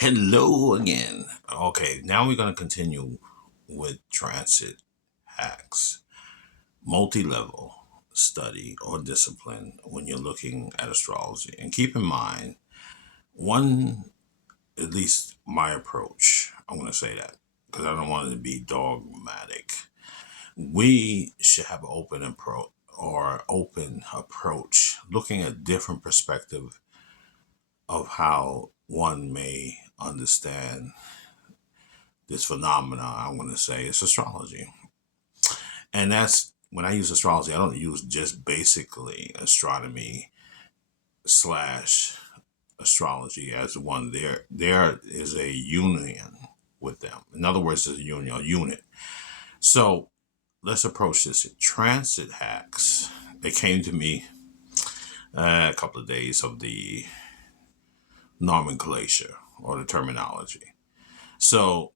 Hello again. Okay, now we're going to continue with transit hacks, multi level study or discipline when you're looking at astrology. And keep in mind, one, at least my approach, I'm going to say that because I don't want it to be dogmatic. We should have an open approach, looking at different perspective of how one may understand this phenomena. I'm going to say it's astrology. And that's when I use astrology, I don't use just basically astronomy slash astrology as one. There is a union with them. In other words, there's a unit. So let's approach this. Transit hacks. They came to me a couple of days of the nomenclature or the terminology. So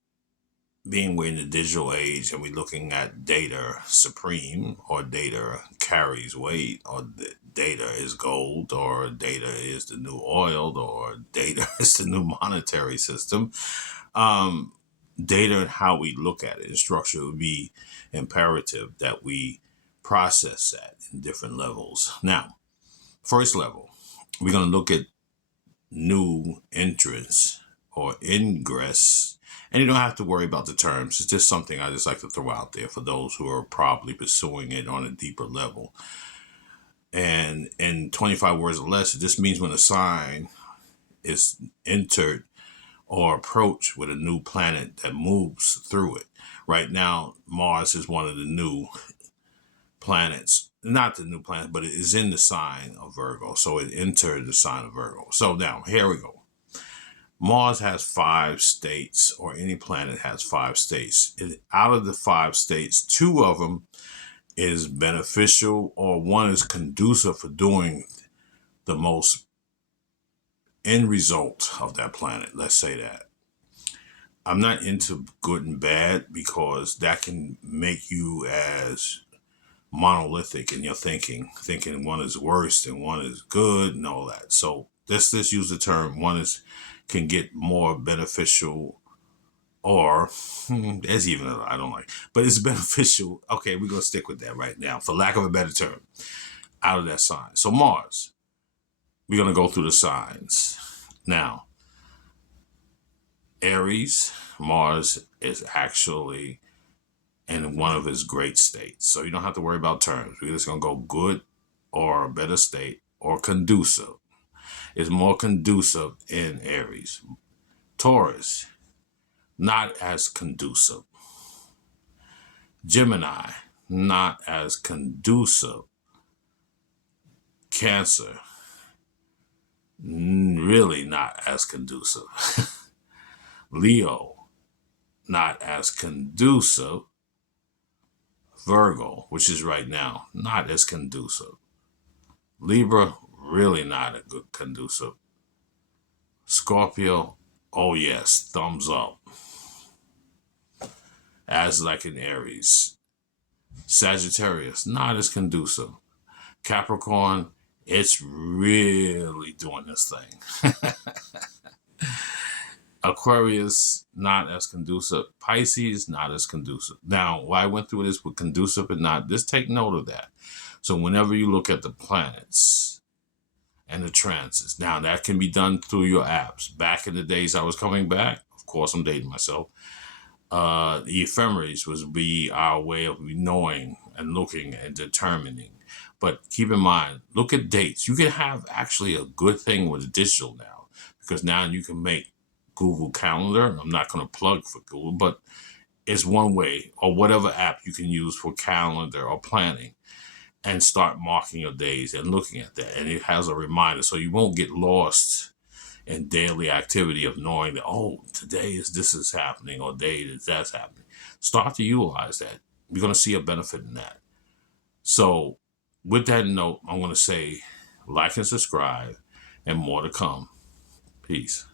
being we're in the digital age and we're looking at data supreme or data carries weight or data is gold or data is the new oil or data is the new monetary system, um, data and how we look at it and structure would be imperative that we process that in different levels. Now, first level, we're going to look at new entrance or ingress. And you don't have to worry about the terms. It's just something I just like to throw out there for those who are probably pursuing it on a deeper level. And in 25 words or less, it just means when a sign is entered or approached with a new planet that moves through it. Right now, Mars is one of the new planets. Not the new planet, but it is in the sign of Virgo. So it entered the sign of Virgo. So now, here we go. Mars has 5 states, or any planet has 5 states. Out of the 5 states, 2 of them is beneficial, or one is conducive for doing the most end result of that planet. Let's say that. I'm not into good and bad because that can make you as monolithic in your thinking one is worse and one is good and all that. So let's use the term one is can get more beneficial or there's even I don't like, but it's beneficial. Okay, we're gonna stick with that right now, for lack of a better term, out of that sign. So Mars, we're gonna go through the signs now. Aries, Mars is actually in one of his great states, so you don't have to worry about terms. We're just gonna go good or a better state or conducive. It's more conducive in Aries. Taurus, not as conducive. Gemini, not as conducive. Cancer, really not as conducive. Leo, not as conducive. Virgo, which is right now, not as conducive. Libra, really not a good conducive. Scorpio, oh yes, thumbs up. As like in Aries. Sagittarius, not as conducive. Capricorn, it's really doing this thing. Aquarius, not as conducive. Pisces, not as conducive. Now, why I went through this with conducive and not, just take note of that. So whenever you look at the planets and the transits, now that can be done through your apps. Back in the days I was coming back, of course I'm dating myself, the ephemeris would be our way of knowing and looking and determining. But keep in mind, look at dates. You can have actually a good thing with digital now, because now you can make Google Calendar. I'm not going to plug for Google, but it's one way, or whatever app you can use for calendar or planning, and start marking your days and looking at that. And it has a reminder, so you won't get lost in daily activity of knowing that, oh, today is this is happening, or day is that's happening. Start to utilize that. You're going to see a benefit in that. So with that note, I'm going to say like and subscribe, and more to come. Peace.